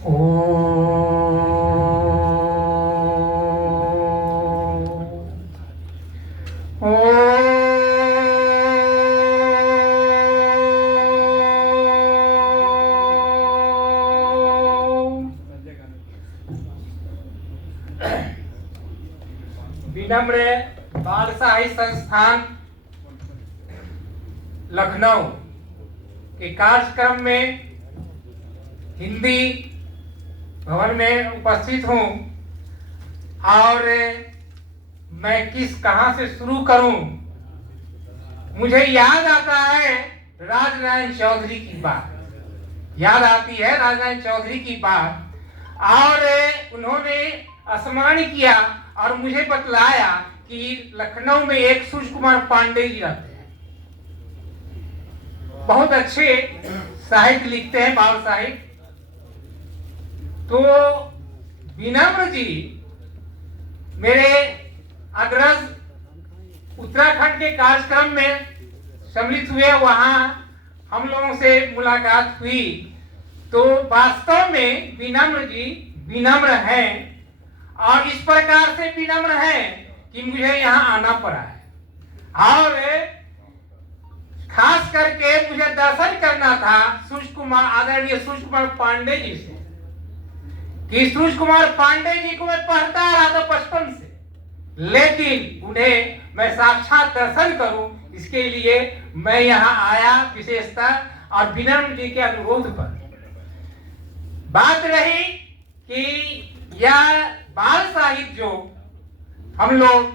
विनम्र बाल साहित्य संस्थान लखनऊ के कार्यक्रम में हिंदी भवन में उपस्थित हूँ और मैं कहाँ से शुरू करूँ। मुझे याद आता है राजनारायण चौधरी की बात, याद आती है राजनारायण चौधरी की बात, और उन्होंने स्मरण किया और मुझे बतलाया कि लखनऊ में एक सूर्य कुमार पांडे जी रहते हैं, बहुत अच्छे साहित्य लिखते हैं, बाल साहित्य। तो विनम्र जी मेरे अग्रज उत्तराखंड के कार्यक्रम में सम्मिलित हुए, वहां हम लोगों से मुलाकात हुई। तो वास्तव में विनम्र जी विनम्र हैं और इस प्रकार से विनम्र हैं कि मुझे यहाँ आना पड़ा है और खास करके मुझे दर्शन करना था सूर्य कुमार, आदरणीय सूर्य कुमार पांडे जी से, कि सूर्य कुमार पांडे जी को मैं पढ़ता आ रहा था बचपन से, लेकिन उन्हें मैं साक्षात दर्शन करूं, इसके लिए मैं यहाँ आया विशेषता। और विनम्र जी के अनुरोध पर बात रही कि यह बाल साहित्य जो हम लोग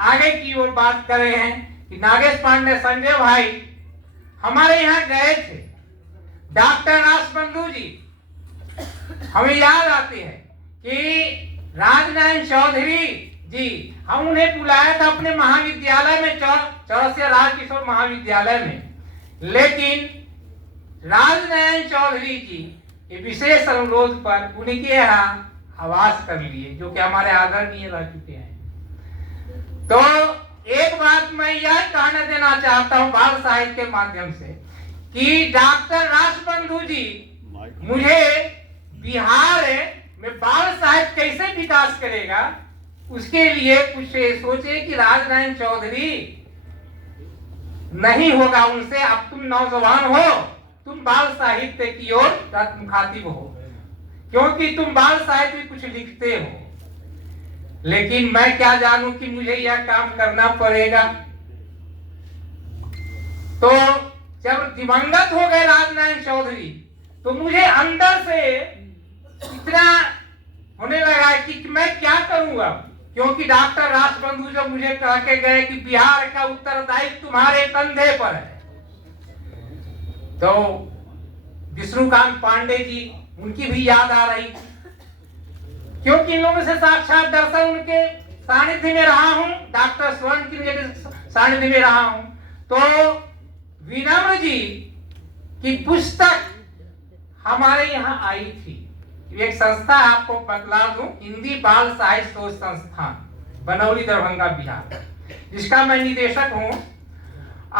आगे की ओर बात कर रहे हैं कि नागेश पांडे संजय भाई हमारे यहाँ गए थे, डॉक्टर रासबंधु जी हमें याद आते हैं कि राजनारायण चौधरी जी, हम उन्हें बुलाया था अपने महाविद्यालय में, चौरसिया राजकिशोर महाविद्यालय में, लेकिन राजनारायण चौधरी जी के विशेष अनुरोध पर उनके यहाँ आवास कर लिए, जो कि हमारे आदरणीय रह चुके हैं। तो एक बात मैं यह कहना देना चाहता हूँ बाल साहित्य के माध्यम से कि डॉक्टर रासबंधु जी मुझे बिहार में बाल साहित्य कैसे विकास करेगा, उसके लिए कुछ सोचे कि राजनारायण चौधरी नहीं होगा उनसे, अब तुम नौजवान हो, तुम बाल साहित्य की ओर मुखातिब हो, क्योंकि तुम बाल साहित्य में कुछ लिखते हो। लेकिन मैं क्या जानूं कि मुझे यह काम करना पड़ेगा। तो जब दिवंगत हो गए राजनारायण चौधरी, तो मुझे अंदर से इतना होने लगा कि मैं क्या करूंगा, क्योंकि डॉक्टर रासबंधु जब मुझे कह के गए कि बिहार का उत्तरदायित्व तुम्हारे कंधे पर है, तो विष्णुकांत पांडे जी उनकी भी याद आ रही, क्योंकि इन लोगों से साक्षात दर्शन उनके सानिध्य में रहा हूं, डॉक्टर स्वर्ण के सानिध्य में रहा हूं। तो विनम्र जी की पुस्तक हमारे यहाँ आई थी, एक संस्था आपको बतला दूं, हिंदी बाल साहित्य शोध संस्थान, बनौली दरभंगा बिहार, जिसका मैं निदेशक हूं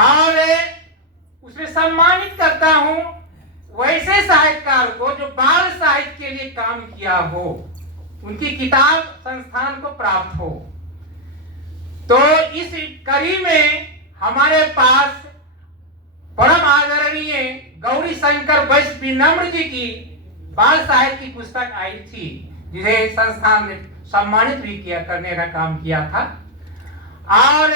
और उसमें सम्मानित करता हूं वैसे साहित्यकार को जो बाल साहित्य के लिए काम किया हो, उनकी किताब संस्थान को प्राप्त हो। तो इस कड़ी में हमारे पास परम आदरणीय गौरी शंकर वैश्य विनम्र जी की बाल साहित्य की पुस्तक आई थी, जिसे संस्थान ने सम्मानित भी किया, करने का काम किया था। और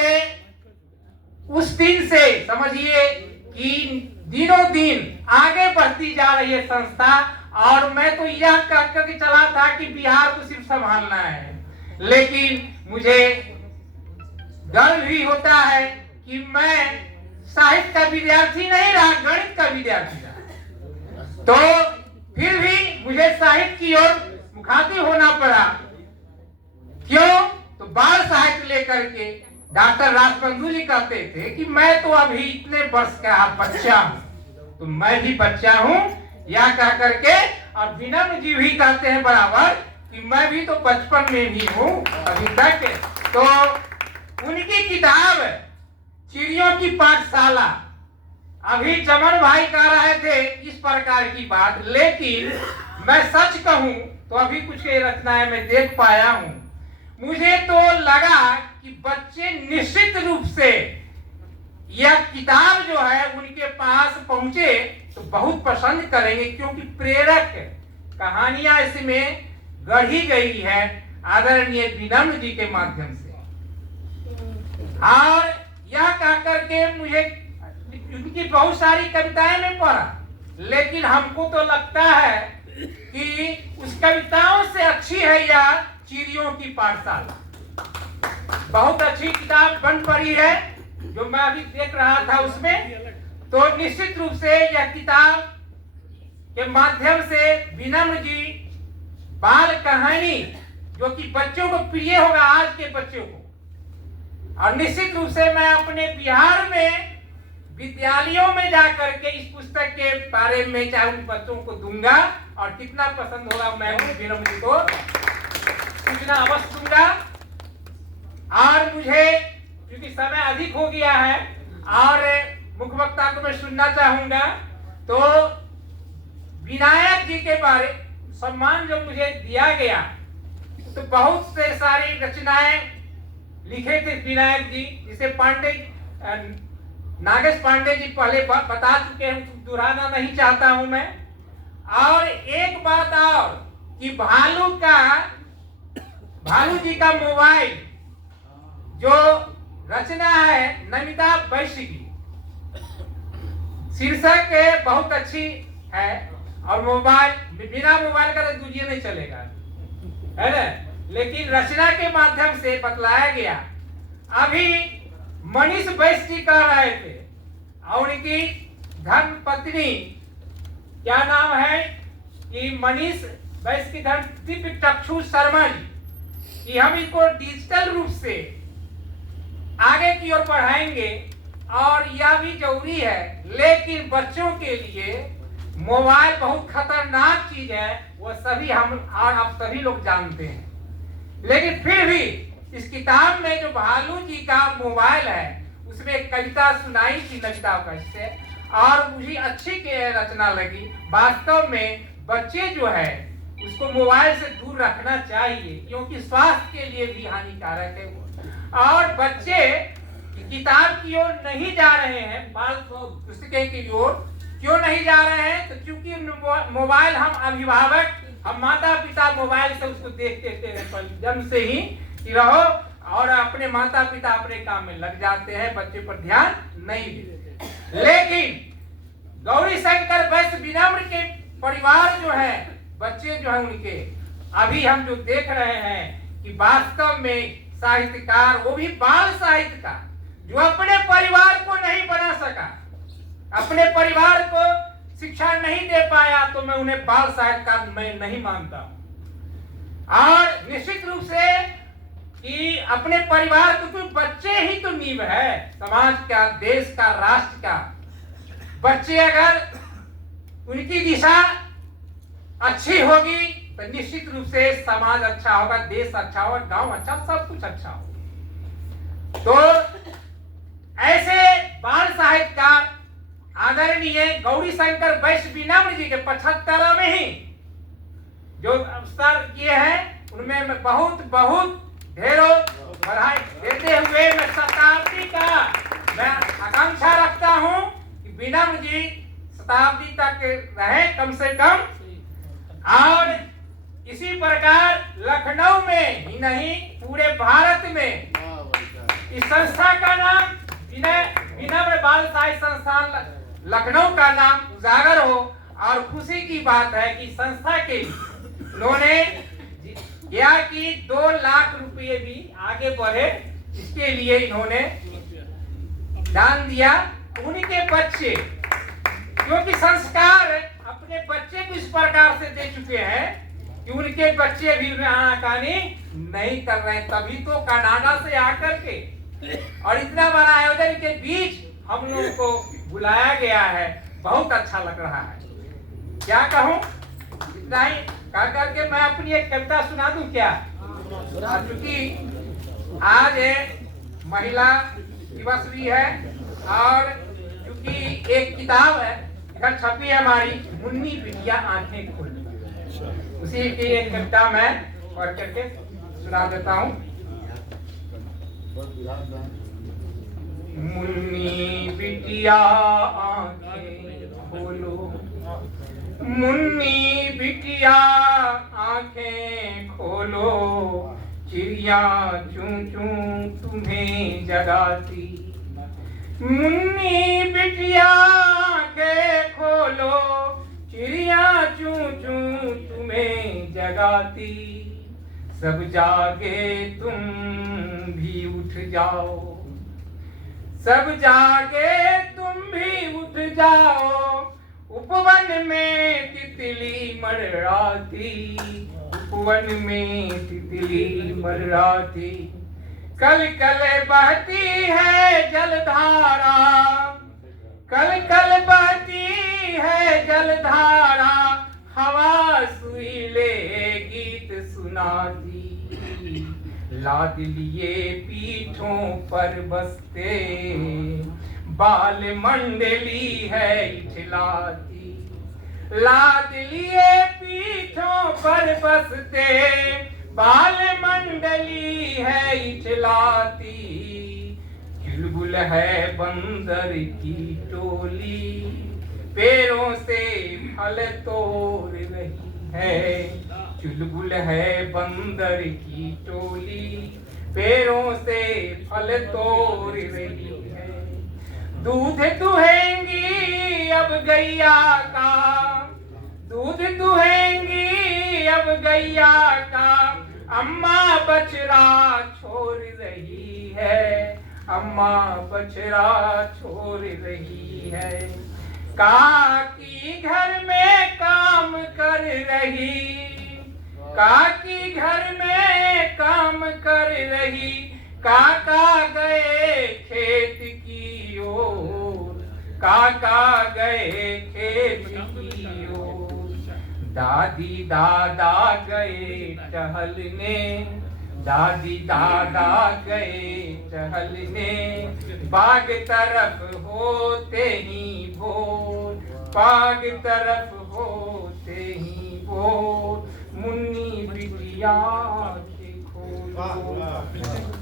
उस दिन से समझिए कि दिनों दिन आगे बढ़ती जा रही है संस्था, और मैं तो यह कहकर के चला था कि बिहार को सिर्फ संभालना है, लेकिन मुझे गर्व भी होता है कि मैं साहित्य का विद्यार्थी नहीं रहा, गणित का विद्यार्थी रहा। तो फिर भी मुझे साहित्य की ओर मुखातिब होना पड़ा। क्यों? तो बाल साहित्य लेकर के डॉक्टर रासबंधु जी कहते थे कि मैं तो अभी इतने वर्ष का बच्चा हूं, तो मैं भी बच्चा हूं, या कह करके, और विनम्र जी भी कहते हैं बराबर कि मैं भी तो बचपन में भी हूं अभी तक। तो उनकी किताब चिड़ियों की पाठशाला, अभी चमन भाई कह रहे थे इस प्रकार की बात, लेकिन मैं सच कहूं तो अभी कुछ रचनाएं मैं देख पाया हूं, मुझे तो लगा कि बच्चे निश्चित रूप से यह किताब जो है उनके पास पहुंचे तो बहुत पसंद करेंगे, क्योंकि प्रेरक कहानियां इसमें गढ़ी गई है आदरणीय विनम्र जी के माध्यम से। और यह कह करके मुझे उनकी बहुत सारी कविताएं में पढ़ा, लेकिन हमको तो लगता है कि उस कविताओं से अच्छी है यह चिड़ियों की पाठशाला। बहुत अच्छी किताब बन पड़ी है जो मैं अभी देख रहा था उसमें। तो निश्चित रूप से यह किताब के माध्यम से विनम्र जी बाल कहानी जो कि बच्चों को प्रिय होगा, आज के बच्चों को, और निश्चित रूप से मैं अपने बिहार में विद्यालयों में जाकर के इस पुस्तक के बारे में चाहे उन बच्चों को दूंगा, और कितना पसंद होगा मैं उन विनम्र जी को सूचना अवश्य दूंगा। और मुझे क्योंकि समय अधिक हो गया है और मुख्य वक्ता को मैं सुनना चाहूंगा, तो विनायक जी के बारे सम्मान जो मुझे दिया गया, तो बहुत से सारी रचनाएं लिखे थे विनायक जी, जिसे पांडे नागेश पांडे जी पहले बता चुके हैं, दोहराना नहीं चाहता हूं मैं। और एक बात और कि भालू जी का मोबाइल जो रचना है नमिता वैश्य की, शीर्षक बहुत अच्छी है, और मोबाइल बिना मोबाइल का तो दुनिया नहीं चलेगा, है ना। लेकिन रचना के माध्यम से बतलाया गया। अभी मनीष वैश्य जी कह रहे थे और उनकी धर्म पत्नी क्या नाम है कि मनीष वैश्य की धर्म दिव्य चक्षु शर्मा जी, कि हम इसको डिजिटल रूप से आगे की ओर बढ़ाएंगे, और यह भी जरूरी है। लेकिन बच्चों के लिए मोबाइल बहुत खतरनाक चीज है, वो सभी हम और आप सभी लोग जानते हैं। लेकिन फिर भी इस किताब में जो भालू जी का मोबाइल है उसमें एक कविता सुनाई थी नमिता वैश्य, और मुझे अच्छी रचना लगी। वास्तव में बच्चे जो है उसको मोबाइल से दूर रखना चाहिए, क्योंकि स्वास्थ्य के लिए भी हानिकारक है। और बच्चे किताब की ओर नहीं जा रहे हैं, बाल पुस्तकें की ओर क्यों नहीं जा रहे हैं? तो क्योंकि मोबाइल हम अभिभावक, हम माता पिता मोबाइल से उसको देखते हैं जन्म से ही कि रहो, और अपने माता पिता अपने काम में लग जाते हैं, बच्चे पर ध्यान नहीं देते। लेकिन गौरी शंकर वैश्य विनम्र के परिवार जो है, बच्चे जो है उनके, अभी हम जो देख रहे हैं कि वास्तव में साहित्यकार, वो भी बाल साहित्यकार, जो अपने परिवार को नहीं बना सका, अपने परिवार को शिक्षा नहीं दे पाया, तो मैं उन्हें बाल साहित्यकार मैं नहीं मानता। और निश्चित रूप से कि अपने परिवार को, क्योंकि बच्चे ही तो नींव है समाज का, देश का, राष्ट्र का। बच्चे अगर उनकी दिशा अच्छी होगी तो निश्चित रूप से समाज अच्छा होगा, देश अच्छा होगा, गांव अच्छा, सब कुछ अच्छा होगा। तो ऐसे बाल साहित्यकार आदरणीय गौरी शंकर वैश्य विनम्र जी के 75वें ही जो अवसर किए हैं, उनमें बहुत बहुत ढेरों बधाई देते हुए मैं शताब्दी का मैं आकांक्षा रखता हूं कि विनम्र जी शताब्दी तक रहे कम से कम। और इसी प्रकार लखनऊ में ही नहीं पूरे भारत में इस संस्था का नाम विनम्र बाल साहित्य संस्थान लखनऊ का नाम उजागर हो। और खुशी की बात है कि संस्था के उन्होंने किया कि 2 लाख रुपए भी आगे बढ़े, इसके लिए इन्होंने दान दिया। उनके बच्चे, क्योंकि संस्कार अपने बच्चे को इस प्रकार से दे चुके हैं कि उनके बच्चे भी उन्हें आनाकानी नहीं कर रहे, तभी तो कनाडा से आकर के और इतना बड़ा आयोजन के बीच हम लोगों को बुलाया गया है। बहुत अच्छा लग रहा है, क्या कहूँ। इतना ही कह करके मैं अपनी एक कविता सुना दूं क्या? क्योंकि आज महिला दिवस भी है, और क्योंकि एक किताब है इधर छपी है हमारी, मुन्नी बिटिया आंखें खोल, उसी की एक कविता मैं पढ़ करके सुना देता हूँ। मुन्नी बिटिया आंखें खोलो, मुन्नी बिटिया आंखें खोलो, चिड़िया चूं चूं तुम्हें जगाती। मुन्नी बिटिया आंखें खोलो, चिड़िया चूं चूं तुम्हें जगाती। सब जागे तुम भी उठ जाओ, सब जागे तुम भी उठ जाओ, उपवन में तितली मर्राती, उपवन में तितली मर्राती। कल कल बहती है जलधारा, कल कल बहती है जलधारा, हवा सुरीले गीत सुनाती। लाद लिए पीठों पर बसते, बाल मंडली है इठलाती। लाद लिए पीठों पर बसते, बाल मंडली है इठलाती। चुलबुल है बंदर की टोली, पैरों से फल तोड़ रही है। चुलबुल है बंदर की टोली, पैरों से फल तोड़ रही है। दूध दुहेंगी अब गैया का, दूध दुहेंगी अब गैया का, अम्मा बछड़ा छोड़ रही है, अम्मा बछड़ा छोड़ रही है। काकी घर में काम कर रही, काकी घर में काम कर रही, काका गए खेत की ओर, काका गए खेत की ओर। दादी दादा गए टहलने, दादी दादा गए टहलने, बाग तरफ होते ही भोर, बाग तरफ होते ही भोर। मुन्नी बिटिया के खोलो।